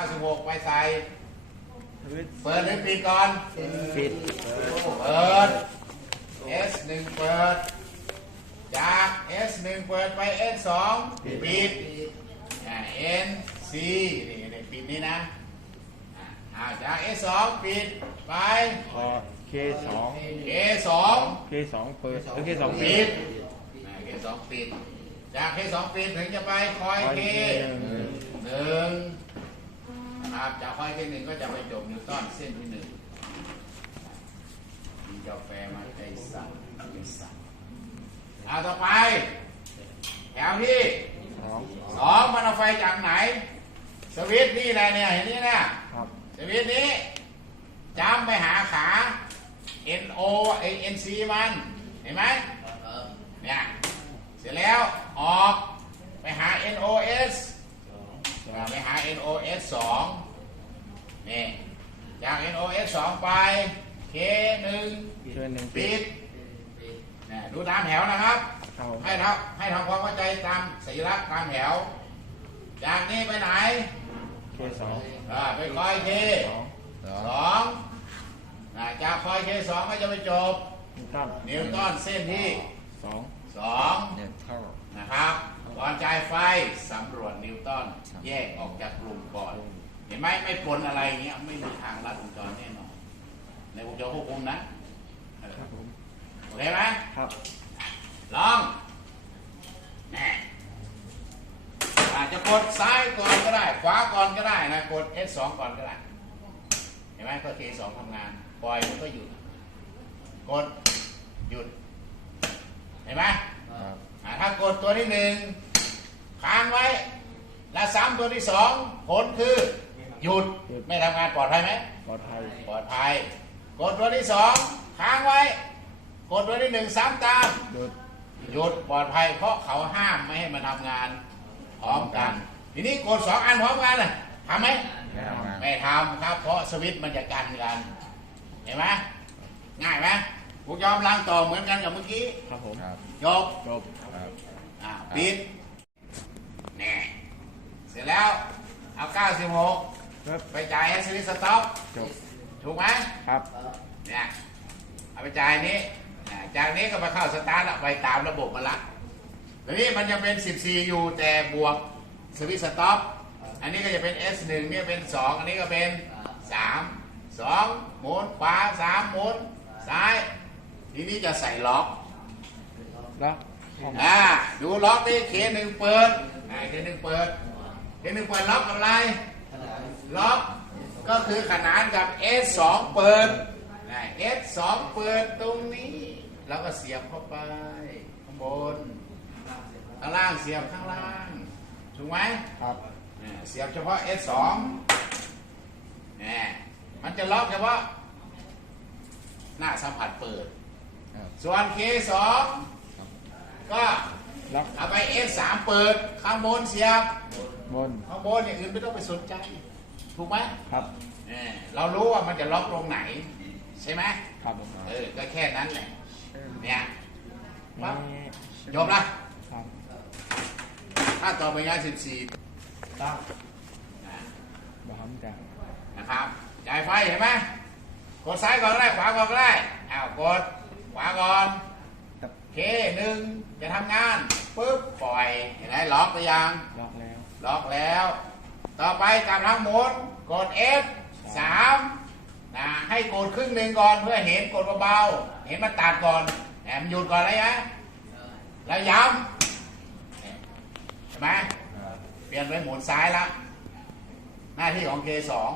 96 ไปใส่สวิตช์เปิดหรือปิดก่อน ปิด เปิด S 1 เปิด จาก S 1 เปิดไป S 2 ปิดอ่า N C นี่นี่ปิดนี่นะอ่าอ่าจาก S 2 ปิดไปพอเคสอง K 2เคสองเปิดเออเคสองปิปิดดอ่า K 2 ปิด จาก K 2 ปิดถึงจะไปคอย K หนึ่ง นะครับจากคอย K หนึ่งก็จะไปจบนิวตันเส้นที่หนึ่งกินกาแฟมาใจสั่นใจสั่นเอาต่อไป แถวที่สองสองมันเอาไฟจากไหน สวิตช์นี่แหละเนี่ยเห็นนี่นะครับสวิตช์นี้จำไปหาขา N O ไอ N C มัน เห็นไหมเนี่ยเสร็จแล้วออกไปหา N O S ไปหา N O S สองนี่จาก N O S สองไป K หนึ่งเชิญหนึ่ง ปิปิดดเนี่ยดูตามแถวนะครับเข้าให้ทำให้ทำความเข้าใจตามสัญลักษณ์ตามแถว จากนี้ไปไหนเคสองอ่าไปคอยเคสองสองอ่าจากคอยเคสองก็จะไปจบ นิวตันนิวตันเส้นที่สองสองหนึ่งเท่านะครับก่อนจ่ายไฟสำรวจนิวตันแยกออกจากกลุ่มก่อน เห็นไหมไม่ปนอะไรเงี้ยไม่มีทางลัดวงจรแน่นอน ในวงจรควบคุมนะเออครับผม โอเคไหมครับ ลองแน่อาจจะกดซ้ายก่อนก็ได้ ขวาก่อนก็ได้นะ กด S2 ก่อนก็ได้ เห็นไหมก็ K2 ทำงาน ปล่อยมันก็หยุด กด หยุด เห็นไหมครับอ่าถ้ากดตัวที่หนึ่งค้างไว้ แล้วซ้ำตัวที่สองผลคือ หยุด ไม่ทำงานปลอดภัยไหม ปลอดภัย ปลอดภัย กดตัวที่สองค้างไว้ กดตัวที่หนึ่งซ้ำตามหยุดหยุดปลอดภัยเพราะเขาห้ามไม่ให้มันทำงานพร้อมกัน ทีนี้กดสองอันพร้อมกันน่ะทำไหมไม่ทำงานไม่ทำครับ เพราะสวิตช์มันจะกันกัน เห็นไหมง่ายไหมพวกยอมล้างต่อเหมือนกันกับเมื่อกี้ครับผมครับยกจบครับอ่าปิดแน่เสร็จแล้วเอา96ครับไปจ่ายให้สวิตช์สต็อปจบ ถูกไหมครับเนี่ยเอาไปจ่ายนี้อ่าจากนี้ก็มาเข้าสตาร์ทอะไปตามระบบมาละทีนี้มันจะเป็น 14 อยู่แต่บวกสวิตช์สต็อปอันนี้ก็จะเป็น S1 เนี่ยเป็น 2 อันนี้ก็เป็น 3 2หมุนขวา3หมุนซ้าย ทีนี้จะใส่ล็อกแล้วห้องอ่าดูล็อกที่เคหนึ่งเปิดอ่าเคหนึ่งเปิดเคหนึ่งเปิดล็อกกับอะไรล็อก ก็คือขนานกับ S2 เปิดอ่า S2 เปิดตรงนี้ แล้วก็เสียบเข้าไป ข้างบน ข้างล่างเสียบข้างล่าง ถูกไหมครับอ่าเสียบเฉพาะ S2 เนี่ยมันจะล็อกเฉพาะหน้าสัมผัสเปิดครับส่วน K2 ก็ล็อกเอาไป S3 เปิด ข้างบนเสียบบนข้างบนอย่างอื่นไม่ต้องไปสนใจ ถูกไหมครับเออเรารู้ว่ามันจะล็อกตรงไหน ใช่ไหมครับผมเออก็แค่นั้นแหละเนี่ยปั๊บนี่จบละครับถ้าต่อไปงาน14ตั้งนะบอมกันนะครับจ่ายไฟเห็นไหมกดซ้ายก่อนก็ได้ขวาก่อนก็ได้อ้าวกดขวาก่อนครับเคหนึ่งจะทำงานปุ๊บปล่อยเห็นไหมล็อกไปยังล็อกแล้วล็อกแล้ว ต่อไปกลับทางหมุนกด F สามนะให้กดครึ่งหนึ่งก่อนเพื่อเห็นกดเบาๆเห็นมันตัดก่อนแหมหยุดก่อนเลยนะแล้วย้ำใช่ไหมเปลี่ยนไปหมุนซ้ายละหน้าที่ของ K สอง